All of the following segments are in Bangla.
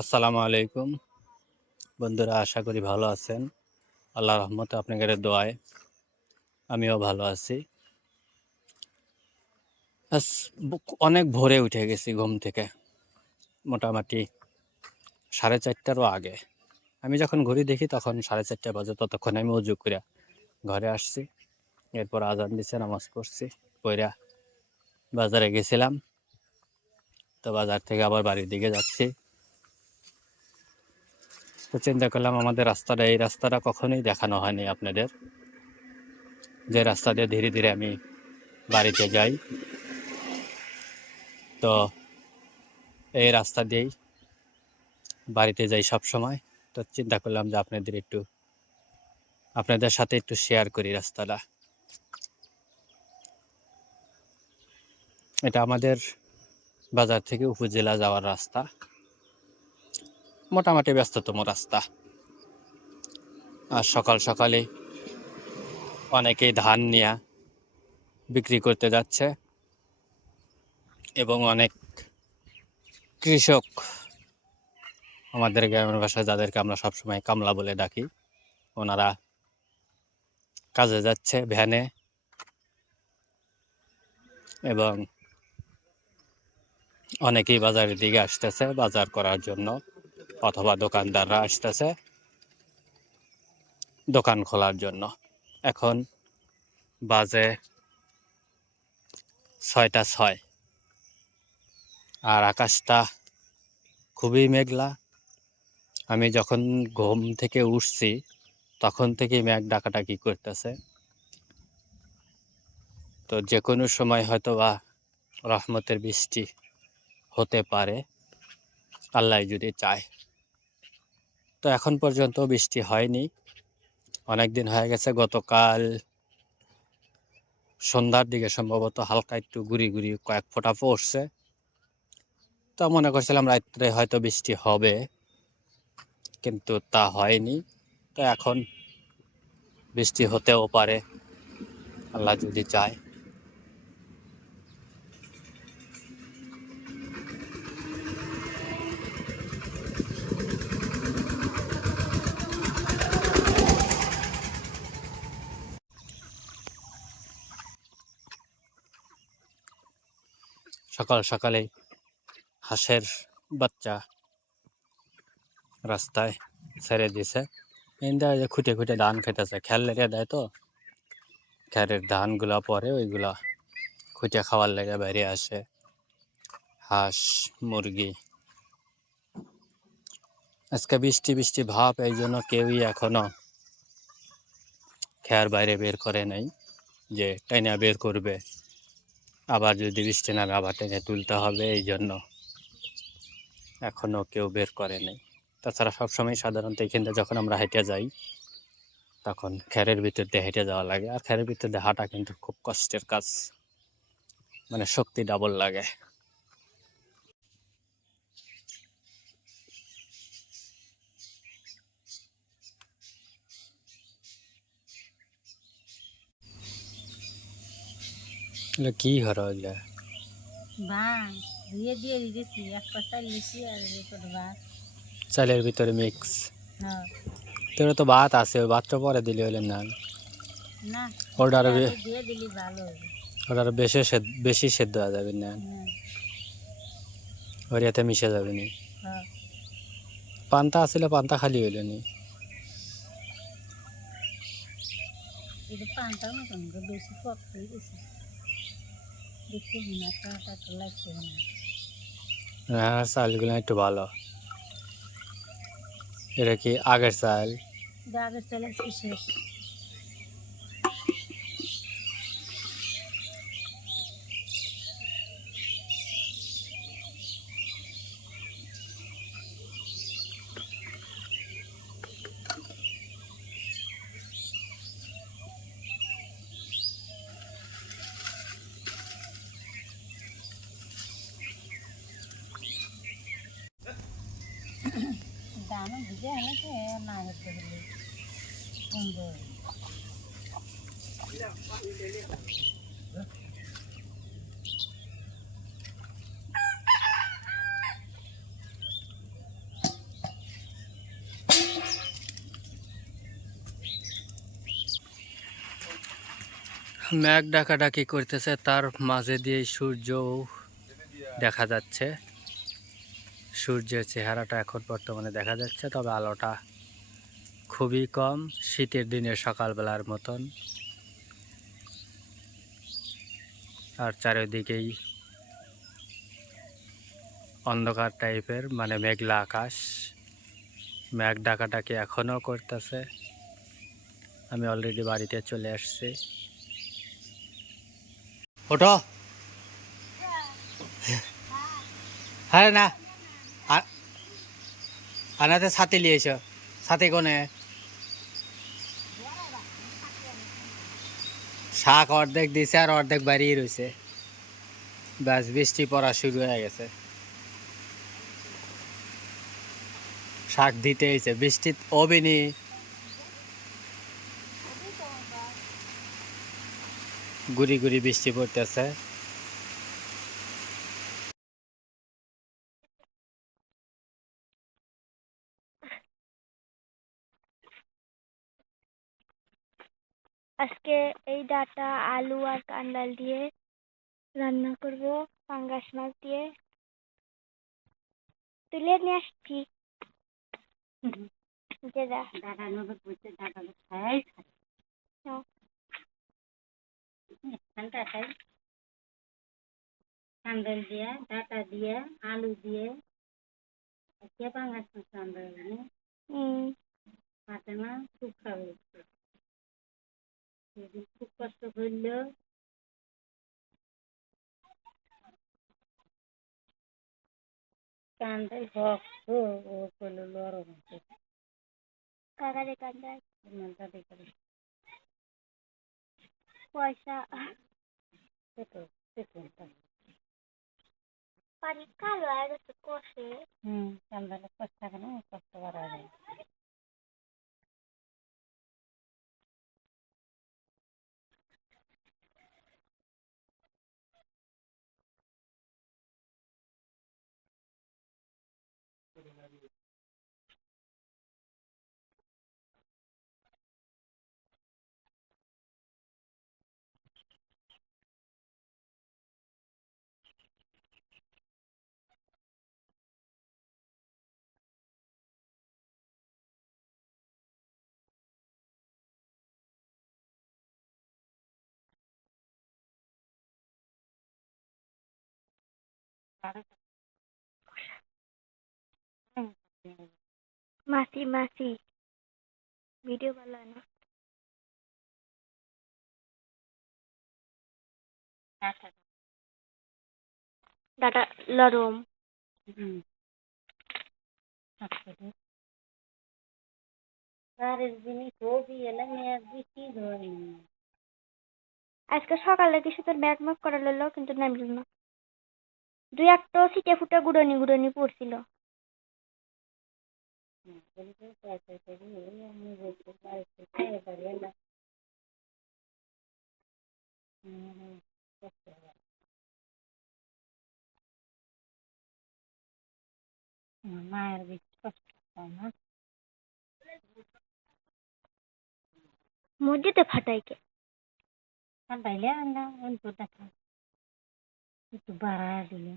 আসসালামু আলাইকুম বন্ধুরা, আশা করি ভালো আছেন। আল্লাহর রহমতে আপনাদের দোয়ায় আমিও ভালো আছি। আজ অনেক ভোরে উঠে গেছি ঘুম থেকে, মোটামুটি 4:30টারও আগে। আমি যখন ঘড়ি দেখি তখন 4:30 বাজে। ততক্ষণ আমি উজু করে ঘরে আসছি, এরপর আজান দিছে, নামাজ পড়ছি, পড়া বাজারে গেছিলাম। তো বাজার থেকে আবার বাড়ির দিকে যাচ্ছি। তো চিন্তা করলাম আমাদের রাস্তাটা, এই রাস্তাটা কখনোই দেখানো হয়নি আপনাদের, যে রাস্তা দিয়ে ধীরে ধীরে আমি বাড়িতে যাই। তো এই রাস্তা দিয়েই বাড়িতে যাই সব সময়। তো চিন্তা করলাম যে আপনাদের সাথে একটু শেয়ার করি রাস্তাটা। এটা আমাদের বাজার থেকে উপজেলা যাওয়ার রাস্তা, মোটামুটি ব্যস্ততম রাস্তা। আর সকাল সকালে অনেকেই ধান নিয়ে বিক্রি করতে যাচ্ছে এবং অনেক কৃষক, আমাদের গ্রামের ভাষায় যাদেরকে আমরা সবসময় কামলা বলে ডাকি, ওনারা কাজে যাচ্ছে ভ্যানে, এবং অনেকেই বাজারের দিকে আসতেছে বাজার করার জন্য, অথবা দোকানদাররা আসতেছে দোকান খোলার জন্য। এখন বাজে 6টা 6, আর আকাশটা খুবই মেঘলা। আমি যখন ঘুম থেকে উঠছি তখন থেকেই মেঘ ডাকাডাকি করতেছে। তো যে কোনো সময় হয়তো বা রহমতের বৃষ্টি হতে পারে, আল্লাহ যদি চায়। তো এখন পর্যন্ত বৃষ্টি হয়নি, অনেক দিন হয়ে গেছে। গতকাল সন্ধ্যার দিকে সম্ভবত হালকা একটু গুড়ি গুড়ি কয়েক ফোঁটা পড়ছে। তো মনে করছিলাম রাত্রে হয়তো বৃষ্টি হবে, কিন্তু তা হয়নি। তো এখন বৃষ্টি হতেও পারে, আল্লাহ যদি চায়। সকাল সকালে হাঁসের বাচ্চা রাস্তায় ছেড়ে দিছে, ইন্দা যে খুঁটে খুঁটে ধান খেতেছে। খেল লেগে দেয়, তো খেরের ধানগুলা পরে ওইগুলা খুঁটে খাওয়ার লেগে বাইরে আসে হাঁস মুরগি। আজকে বৃষ্টি বৃষ্টি ভাব, এই জন্য কেউই এখনো খেয়ার বাইরে বের করে নাই, যে টাইনা বের করবে। আবার যদি বৃষ্টি নামে আবার টেনে তুলতে হবে, এই জন্য এখনো কেউ বের করে নাই। তাছাড়া সবসময় সাধারণত এখানটা যখন আমরা হেঁটে যাই তখন খেরের ভিতর দিয়ে হেঁটে যাওয়া লাগে, আর খেরের ভিতর দিয়ে হাঁটা কিন্তু খুব কষ্টের কাজ, মানে শক্তি ডাবল লাগে। কি হলো ওইগুলা? ভাত ধুয়ে দিয়ে দিয়েছি, এক পা চাল দিয়েছি আর এরপর ভাত। চালের ভিতরে মিক্স? হ্যাঁ। তোর তো ভাত আছে, ওই ভাতটা পরে দিলে হইলেন না? না, ওটা আরো আগে দিয়ে দিলি ভালো হবে। ওটা আরো বেশি সেদ্ধ হয়ে যাবে না? হ্যাঁ। ওর ইয়াতে মিশে যাবে নি? হ্যাঁ, পান্তা আসলে পান্তা খালি হইল নি? এটা পান্তার মতন বেশি পক হয়ে গেছে, দেখতে না কাঁটা তো লাগতে না। হ্যাঁ, চালগুলো একটু ভালো। এটা কি আগের চাল? আগের চাল আজকে শেষ। দানা ভিজে এনেছে না, হতে গেলে সুন্দর। মেঘ ডাকাডাকি করতেছে, তার মাঝে দিয়ে সূর্য দেখা যাচ্ছে। সূর্যের চেহারাটা এখন বর্তমানে দেখা যাচ্ছে, তবে আলোটা খুবই কম, শীতের দিনের সকালবেলার মতন। আর চারিদিকেই অন্ধকার টাইপের, মানে মেঘলা আকাশ। মেঘ ডাকাডাকি এখনও করতেছে। আমি অলরেডি বাড়িতে চলে আসছি। ওঠো। হ্যাঁ না, আনাতে ছাতি লিয়েছ, ছাতি কোনে? শাক অর্ধেক দিছে আর অর্ধেক বাড়িয়ে রয়েছে। ব্যাস বৃষ্টি পড়া শুরু হয়ে গেছে। শাক দিতে হয়েছে, বৃষ্টি অবিনি। গুড়ি গুড়ি বৃষ্টি পড়তেছে। আজকে এই ডাটা আলু আর কান্দাল দিয়ে রান্না করব, পাঙ্গাস মাছ দিয়ে তুলে নিয়ে আসছি। যেটা ডাটা নদর পড়ছে, ডাটা খাই নাও। এখানটা খাই কান্দল দিয়ে, ডাটা দিয়ে, আলু দিয়ে, কে পাঙ্গাস মাছ রান্না জানি পাতে না, খুব খাবে। খুব কষ্ট করলেও কান্দাই শক্ত, ও করলো লরম হচ্ছে। কাকারে কান্দাল দাদি করে পয়সা পেটো পেটো পানি কালো আর একটু কষে কান্দালে কষ্ট থাকে না, কষ্ট বাড়া যায়। মাসি মাসি ভিডিও ভালো হয় না। ডাটা লরম সারের জিনিস সবই এলে মেয়াদ বেশি ধরেনি। আজকে সকালে কিছু তোর ব্যাগ ম্যাগ করা লইলো কিন্তু নামল না। দুই একটা ছিটে ফুটে গুড়নি গুড়নি পড়ছিল। মায়ের বেশি কষ্ট হয় না, মসজিদে ফাটাইকে ঠান্ডাইলে না অল্প দেখা একটু বাড়া দিলে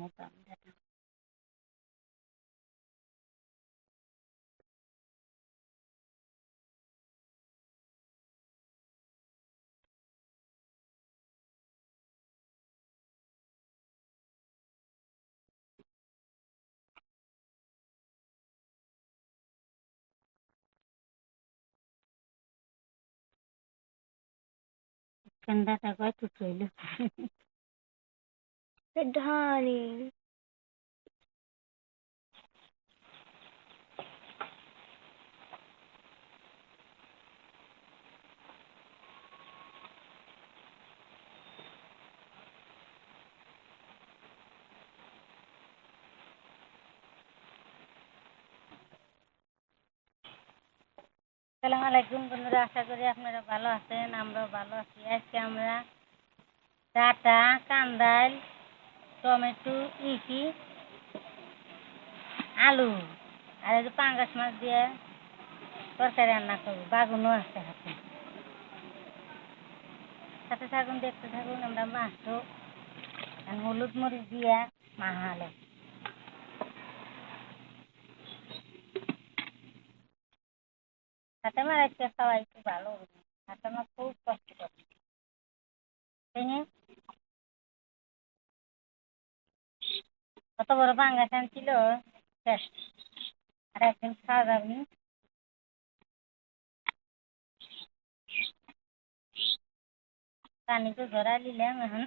মতো ঠান্ডাটা কত চইল ধানি আসসালামু আলাইকুম বন্ধুরা, আশা করি আপনারা ভালো আছেন, আমরাও ভালো আছি। আজকে আমরা ডাটা, কান্দাল, টমেটো, আলু আর এই যে পাঙ্গাস মাছ দিয়ে তরকারি রান্না করবো। বাগুনও আছে হাতে। সাথে থাকুন, দেখতে থাকুন। আমরা মাছ হলুদ মরিচ দিয়ে মাহালে হাতে মার আজকে খাওয়া একটু ভালো হবে। হাতে আমার খুব কষ্ট করে, তাই না? কত বড় বাঙ্গা ছিল শেষ। আর একদিন খাওয়া যাবনি। পানিতে ধরা নিলাম, এখন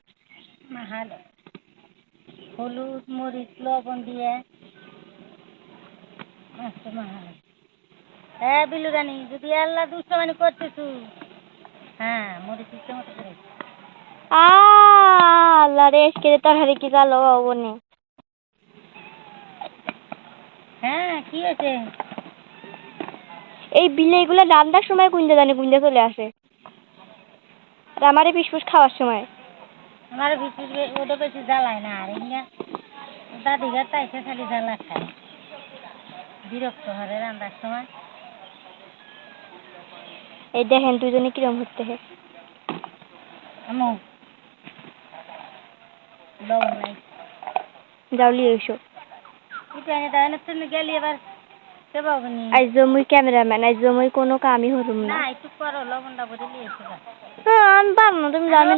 মাহালে হলুদ মরিচ লবণ দিয়ে মাছটা মাহালে। হ্যাঁ বিলু রানী, যদি আল্লাহ দুষ্টমানি করতেছু, হ্যাঁ মরিচ ইচ্ছে মতো করে। আল্লাহ রে আজকে তরকারি কি জালো বনে। হ্যাঁ কি হয়েছে? এই বিলেগুলো রান্নার সময় কুইন্দা জানি কুইন্দা চলে আসে, আর আমারে পিসপুস খাওয়ার সময়। আমার বিচুর ওটা বেশি জ্বালায় না, আর এমনি দাদিঘাট তাইছে খালি জ্বালা খায়, বিরক্ত হরে রান্নার সময়। এই দেখেন দুজনে কিরম হচ্ছে হে। আমু লবণ নাই, যাও লিয়ে এসো। ইটানে তাহলে তুমি গেলি এবার সে বাবুনি আজ মুই ক্যামেরাম্যান, আজ মুই কোনো কামই হরুম না, না। একটু করো, লবণটা বলে নিয়ে এসো। হ্যাঁ আমি পারবো না, তুমি যাবেন।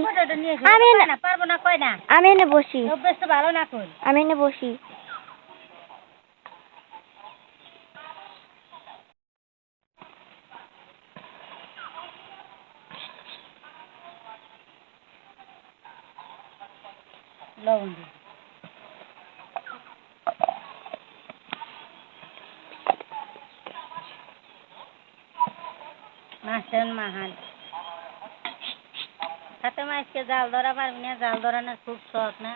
আমি না পারবো না, কয় না, আমি এনে বসি, অভ্যেস তো ভালো না কই। আমি এনে বসি। লবণ দিই। মাছটা মাহাল সাথে মাছকে জাল ধরা পারবি না, জাল ধরানোর খুব শখ না।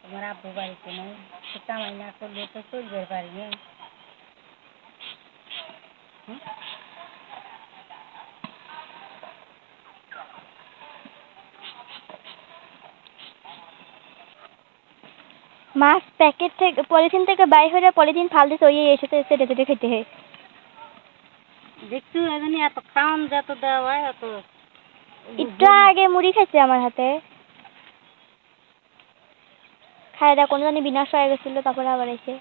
তোমার আব্বু বাড়িতে নেই, কামাই না করলে তো চলবে পারি না। মাছ প্যাকেট থেকে পলিথিন থেকে বাইর হয়ে পলিথিন ফাল দিতে ওই এসে সেটে সেটে খেতে হয়। দেখছু এজন্য এত খাওয়ান যত দেওয়া হয় অত। একটু আগে মুড়ি খাইছে আমার হাতে, খাইটা কোনো জানি বিনাশ হয়ে গেছিল, তারপরে আবার এসে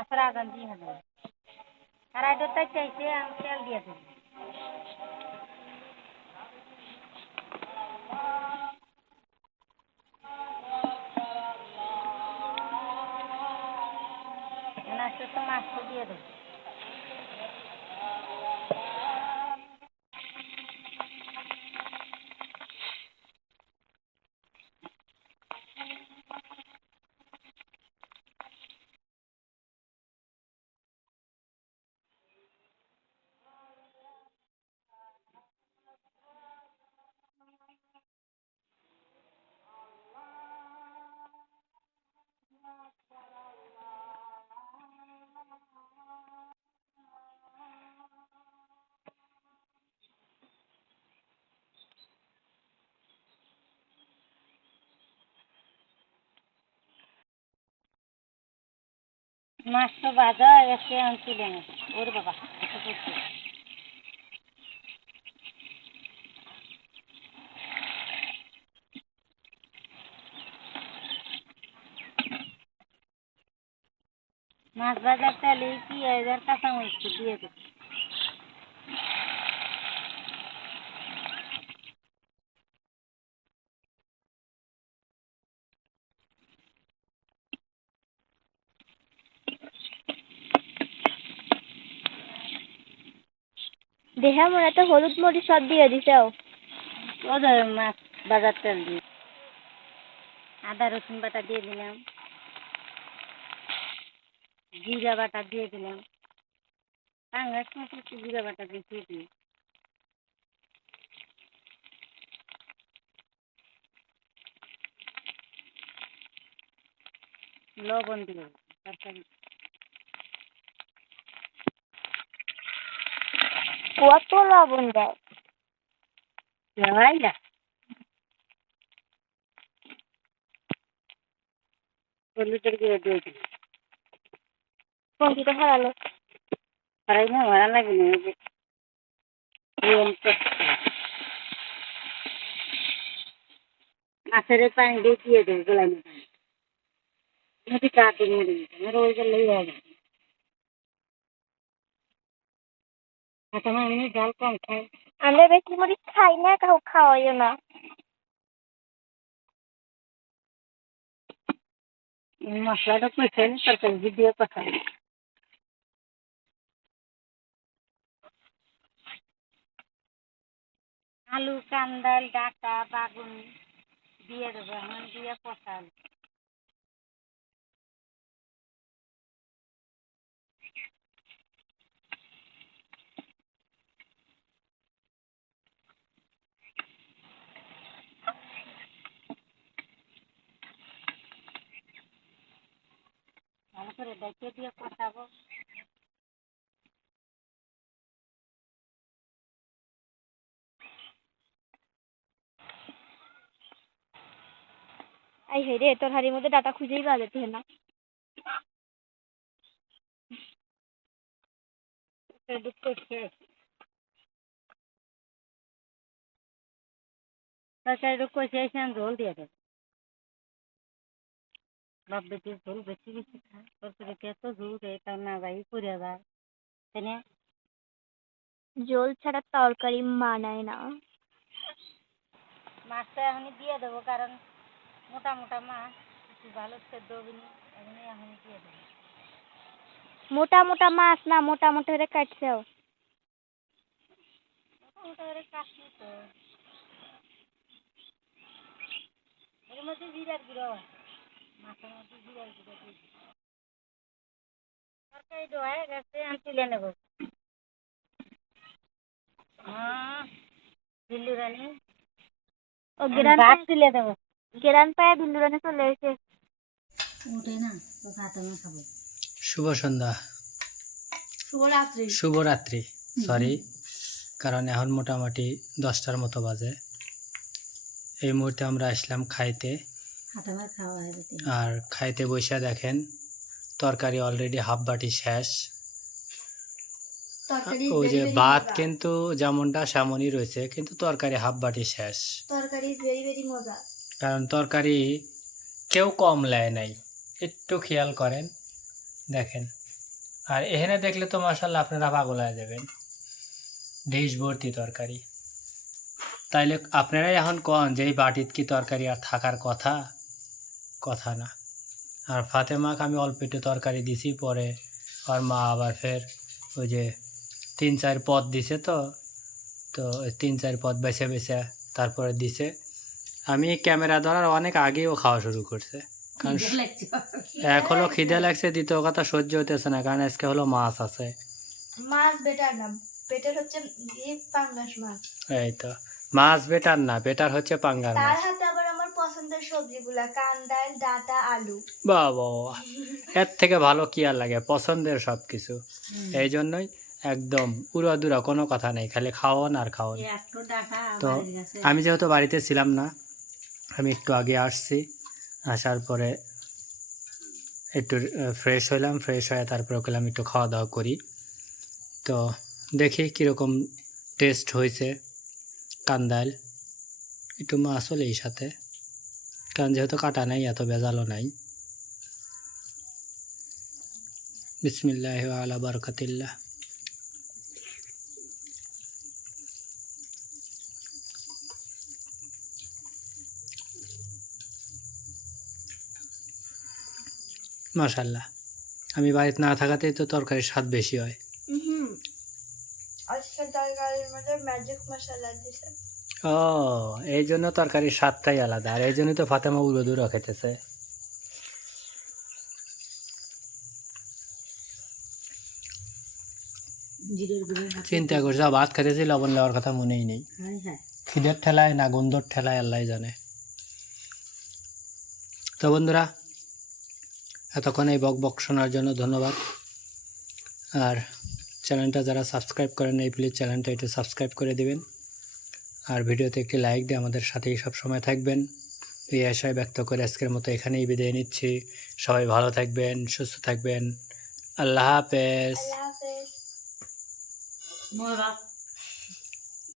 আসর আগান দিয়ে হবে আর আইডটা চাইছে, আমি তেল দিয়ে দেব। আস্তে আস্তে মাছটা দিয়ে দেবো। মাছ তো বাজা এসে আমি তুলে নেব। ওর বাবা মাছ ভাজার তেলে কি এবার কাঁচামরিচ দিয়ে দেবো। দেহা মোর এত হলুদ মরিচ সব দিয়ে দিছেও। ওদের মাছ ভাজার তেল দিয়ে আদা রসুন বাটা দিয়ে দিলাম, জিরা বাটা দিয়ে দিলাম। পাঙ্গাস মাছ একটু জিরা বাটা দিয়ে দিই, লবণ দিলাম। তারপরে কত লবণ দেয়? লাইলা হলুদের গুঁড়ো দিয়ে দিলাম। কোনটিতে হারালো? পারাই না ভাড়া লাগে না ওই যে মাছের পানি দিয়ে দেবো গোলাই না নদী কাটি মেরে আমার ওই গেলে হবে তোমার এমনি জল কম খাই আমরা বেশি মরিচ খাই না, কাউ খাওয়াইও না। মশলাটা কইছেন তরকারি দিয়ে কথা আলু কান্দাল ডাটা বাগুন দিয়ে দেবো এখন দিয়ে কষাল ভালো করে দেখে দিয়ে কষাবো এই হে রে, তোর হাড়ির মধ্যে ডাটা খুঁজেই পাওয়া যেতে না। তরকারিটা কষে এসে ঝোল দিয়ে দেবো বাপ বেটি ঝোল বেশি বেশি খায় তরকারিতে এত ঝোল দেয় তার না যাই পড়ে যায় তাই না জল ছাড়া তরকারি মানায় না। মাছটা এখনই দিয়ে দেবো কারণ মোটা মোটা মাছ একটু ভালো সেদ্ধ হবে না এখনই দিয়ে দেবো মোটা মোটা মাছ না, মোটা মোটা করে কাটছেও। মোটা মোটা করে কাটছি তো এর মধ্যে জিরার গুঁড়ো মাছের মধ্যে জিরার গুঁড়ো দিয়ে দিই তরকারি হয়ে গেছে আমি তুলে নেবো দিল্লু রানী ও গেরান ভাত তুলে দেবো গেরান পায়ে বিন্দুরানে চলে এসে। উঠে না তো ভাত আমি খাবো শুভ সন্ধ্যা, শুভরাত্রি। শুভরাত্রি, সরি, কারণ এখন মোটামুটি 10টার মতো বাজে। এই মুহূর্তে আমরা আসলাম খাইতে, আর খাইতে বসে দেখেন তরকারি অলরেডি হাফ বাটি শেষ। ওই যে ভাত কিন্তু যেমনটা সেমনই রয়েছে, কিন্তু তরকারি হাফ বাটি শেষ। তরকারি ভেরি ভেরি মজা। কারণ তরকারি কেউ কম লেয় নাই, একটু খেয়াল করেন দেখেন। আর এখানে দেখলে তো মাশাআল্লাহ আপনারা পাগল হয়ে যাবেন, ডিশ ভর্তি তরকারি। তাইলে আপনারাই এখন কন যে এই বাটিত কি তরকারি আর থাকার কথা? কথা না। আর ফাতেমাকে আমি অল্প একটু তরকারি দিছি, পরে আর মা আবার ফের ওই যে 3-4 পদ দিছে, তো 3-4 পদ বেছে বেছে তারপরে দিছে। আমি ক্যামেরা ধরার অনেক আগেই ও খাওয়া শুরু করছে, কারণ এক হলো খিদে লাগছে, দ্বিতীয় কথা সহ্য হতেছে না, কারণ আজকে হলো মাছ আছে। মাছ বেটার না, বেটার হচ্ছে পাঙ্গাস মাছ। এই তো মাছ বেটার না, বেটার হচ্ছে পাঙ্গাস তার মাছ। হাতে আবার আমার পছন্দের সবজিগুলা কান্দাল ডাটা আলু। বাহ বাহ, এর থেকে ভালো কি আর লাগে, পছন্দের সব কিছু। এই জন্যই একদম পুরোদুরা কোনো কথা নেই, খালি খাওয়ান আর খাওয়ান। তো আমি যেহেতু বাড়িতে ছিলাম না, আমি একটু আগে আসছি, আসার পরে একটু ফ্রেশ হইলাম, ফ্রেশ হয়ে তারপরে গেলাম একটু খাওয়া দাওয়া করি। তো দেখি কীরকম টেস্ট হয়েছে। কান্দাল একটু মাছ হলে এই সাথে, কারণ যেহেতু কাটা নাই, এত ভেজালও নাই। বিসমিল্লাহ আলা বারাকাতিল্লাহ। মাশাআল্লাহ, আমি বাড়িতে না থাকাতেই তো তরকারির স্বাদ বেশি হয়। আজকে তরকারির মধ্যে ম্যাজিক মশলা দিছে। ও, এই জন্য তরকারির স্বাদটাই আলাদা, আর এই জন্যই তো ফাতেমা উড়োদুরা খেতেছে। চিন্তা করছে ভাত খেতেছি, লবণ নেওয়ার কথা মনেই নেই। খিদের ঠেলায় না গন্ধর ঠেলায় আল্লাহ জানে। তো বন্ধুরা, এতক্ষণ এই বক বক শোনার জন্য ধন্যবাদ। আর চ্যানেলটা যারা সাবস্ক্রাইব করেন এই প্লিজ চ্যানেলটা একটু সাবস্ক্রাইব করে দিবেন, আর ভিডিওতে একটি লাইক দিয়ে আমাদের সাথেই সব সময় থাকবেন। এই আশায় ব্যক্ত করে আজকের মতো এখানেই বিদায় নিচ্ছি। সবাই ভালো থাকবেন, সুস্থ থাকবেন। আল্লাহ হাফেজ। আল্লাহ হাফেজ। মোরা